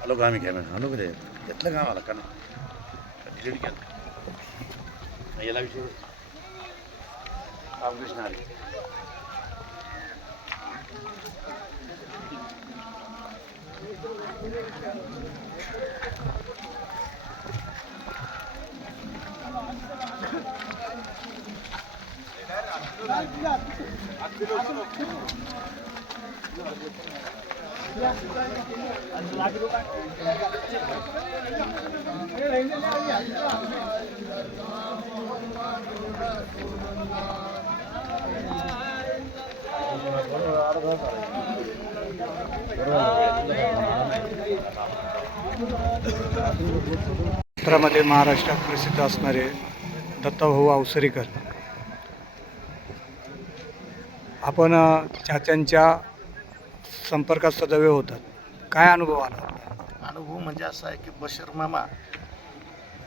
Hello Gaami camera hello మీరు ఎట్లా కావాలి అక్కడ ఎలా విషయం రామకృష్ణ హరి क्षेत्रामध्ये महाराष्ट्रात प्रसिद्ध असणारे दत्ताभाऊ अवसरीकर आपण चाच्यांच्या संपर्कात सदैव होतात. काय अनुभव आला? अनुभव म्हणजे असा आहे की बशीर मामा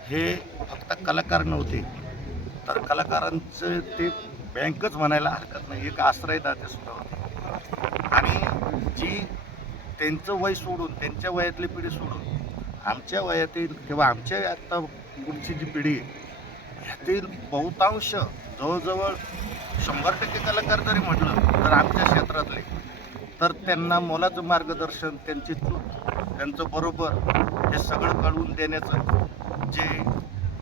हे फक्त कलाकार नव्हते. तर कलाकारांचं ते बँकच म्हणायला हरकत नाही. एक आश्रयदाते सुद्धा होते. आणि जी त्यांचं वय सोडून त्यांच्या वयातली पिढी सोडून आमच्या वयातील किंवा आमच्या आत्ता पुढची जी पिढी आहे ह्यातील बहुतांश जवळजवळ शंभर टक्के कलाकार जरी म्हटलं तर आमच्या क्षेत्रातले तर त्यांना मोलाचं मार्गदर्शन त्यांची चूक त्यांचं बरोबर हे सगळं कळवून देण्याचं जे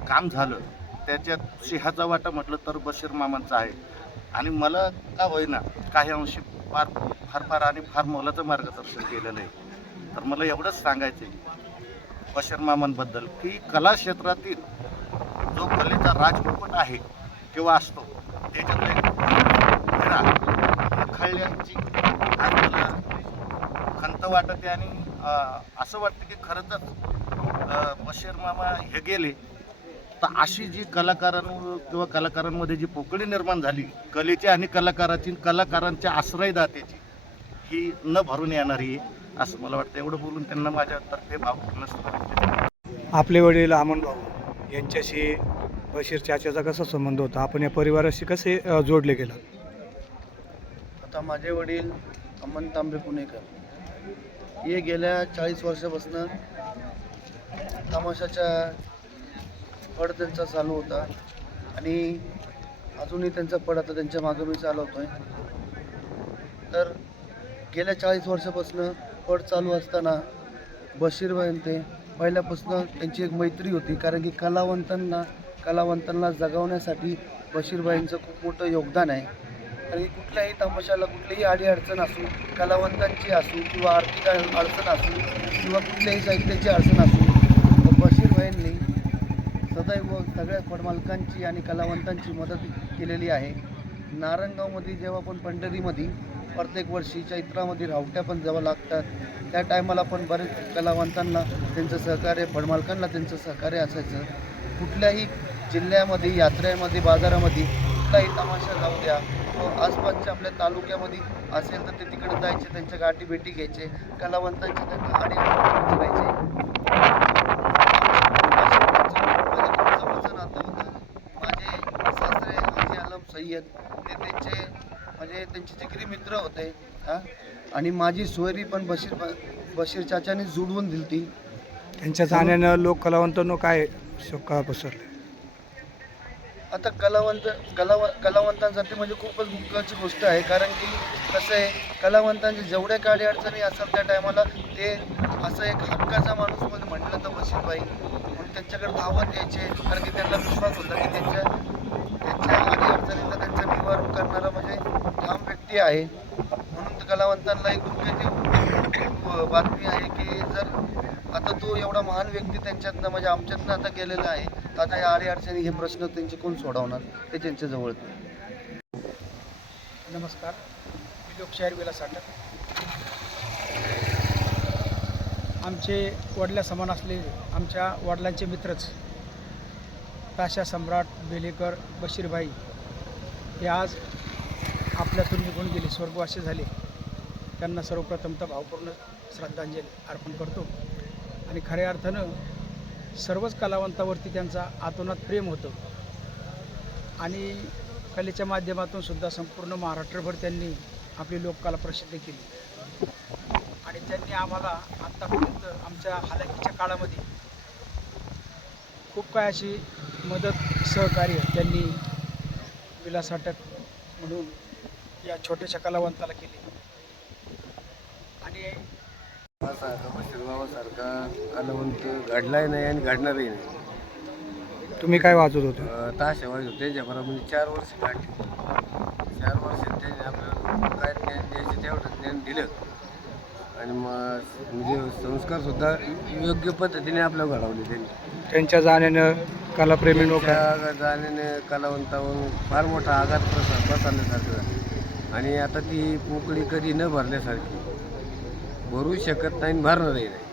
काम झालं त्याच्यात सिंहाचा वाटा म्हटलं तर बशीर मामांचा आहे. आणि मला का होईना काही अंशी फार फार फार आणि फार मोलाचं मार्गदर्शन केलेलं आहे. तर मला एवढंच सांगायचं आहे बशीर मामांबद्दल की कला क्षेत्रातील जो कलेचा राजमुकुट आहे किंवा असतो त्याच्यातलं करा. हिरा खळल्यांची खंत वाटते आणि असं वाटतं की खरंच बशेर बशीर मामा हे गेले. तर अशी जी कलाकारांवर किंवा कलाकारांमध्ये जी पोकळी निर्माण झाली कलेची आणि कलाकाराची कलाकारांच्या आश्रयदात्याची ही न भरून येणारी आहे असं मला वाटतं. एवढं बोलून त्यांना माझ्यातर्फे भाव नसतं आपले वडील अमन भाऊ यांच्याशी बशीर चाच्याचा कसा संबंध होता? आपण या परिवाराशी कसे जोडले गेलात? आता माझे वडील अमन तांबे पुणेकर. हे गेल्या चाळीस वर्षापासून तमाशाच्या पड त्यांचा चालू होता आणि अजूनही त्यांचा पड आता त्यांच्या मागं मी चालवतो आहे तर गेल्या चाळीस वर्षापासून पड चालू असताना बशीरबाई ते पहिल्यापासून त्यांची एक मैत्री होती कारण की कलावंतांना कलावंतांना जगवण्यासाठी बशीरबाईंचं खूप मोठं योगदान आहे. आणि कुठल्याही तमाशाला कुठलीही अडीअडचण असू कलावंतांची असू किंवा आर्थिक अडचण असू किंवा कुठल्याही साहित्याची अडचण असू तर बशीरबाईंनी सदैव सगळ्या फडमालकांची आणि कलावंतांची मदत केलेली आहे. नारायणगावमध्ये जेव्हा पण पंढरीमध्ये प्रत्येक वर्षी चैत्रामध्ये रावट्या पण जेव्हा लागतात त्या टायमाला पण बरेच कलावंतांना त्यांचं सहकार्य फडमालकांना त्यांचं सहकार्य असायचं. कुठल्याही जिल्ह्यामध्ये यात्रेमध्ये बाजारामध्ये कुठलाही तमाशा जाऊ द्या. व आसपासच्या आपल्या तालुक्यामध्ये असेल तर ते तिकडे जायचे त्यांच्या गाठी भेटी घ्यायचे कलावंतांचे त्यांना आणि विचारायचे सय्यद ते त्यांचे म्हणजे त्यांचे जिगरी मित्र होते हां आणि माझी सोयरी पण बशीर बशीर चाचाने जुडवून दिली ती त्यांच्या जाण्यानं लोक कलावंतांनो काय शोक पसरले? आता कलावंत कलाव कलावंतांसाठी म्हणजे खूपच दुःखाची गोष्ट आहे. कारण की कसं आहे कलावंतांची जेवढ्या काळी अडचणी असेल त्या टायमाला ते असं एक हक्काचा माणूस म्हणजे म्हटलं तर बशीरबाई म्हणून त्यांच्याकडे धावत यायचे. कारण की त्यांना विश्वास होता की त्यांच्या त्यांच्या आधी अडचणींचा त्यांचा निवारण करणारा म्हणजे ठाम व्यक्ती आहे. म्हणून तर कलावंतांना एक दुःखाची बातमी आहे की आता तो एवढा महान व्यक्ती त्यांच्यातनं म्हणजे आमच्यातनं आता गेलेला आहे. तर आता या आडी अडचणी हे प्रश्न त्यांचे कोण सोडवणार ते त्यांच्याजवळ नमस्कार. मी लोकशाहीर विलास साठक आमचे वडिला समान असले आमच्या वडिलांचे मित्रच ताशा सम्राट बेलेकर बशीरभाई हे आज आपल्यातून निघून गेले स्वर्गवासी झाले. त्यांना सर्वप्रथम तर भावपूर्ण श्रद्धांजली अर्पण करतो. आणि खऱ्या अर्थानं सर्वच कलावंतावरती त्यांचा आतोनात प्रेम होतं. आणि कलेच्या माध्यमातून सुद्धा संपूर्ण महाराष्ट्रभर त्यांनी आपली लोककला प्रसिद्ध केली. आणि त्यांनी आम्हाला आत्तापर्यंत आमच्या हालाकीच्या काळामध्ये खूप काय अशी मदत सहकार्य त्यांनी विलासाटक म्हणून या छोट्याशा कलावंताला केली. आणि बशीरबाबासारखा कलावंत घडलाही नाही आणि घडणारही नाही. तुम्ही काय वाचत होते? अं, ताशा वाजत होते. त्याच्याबरोबर चार वर्ष काढली. चार वर्षात त्यांनी आपल्याला काय ज्ञान द्यायचं तेवढं ज्ञान दिलं. आणि मग म्हणजे संस्कारसुद्धा योग्य पद्धतीने आपल्या घडवले त्यांनी. त्यांच्या जाण्यानं कलाप्रेमी लोक त्या जाण्याने कलावंतावरून फार मोठा आघात प्रसा बसवण्यासारखं झालं. आणि आता ती पोकळी कधी न भरल्यासारखी. भरू शकत नाही आणि भरणारही नाही.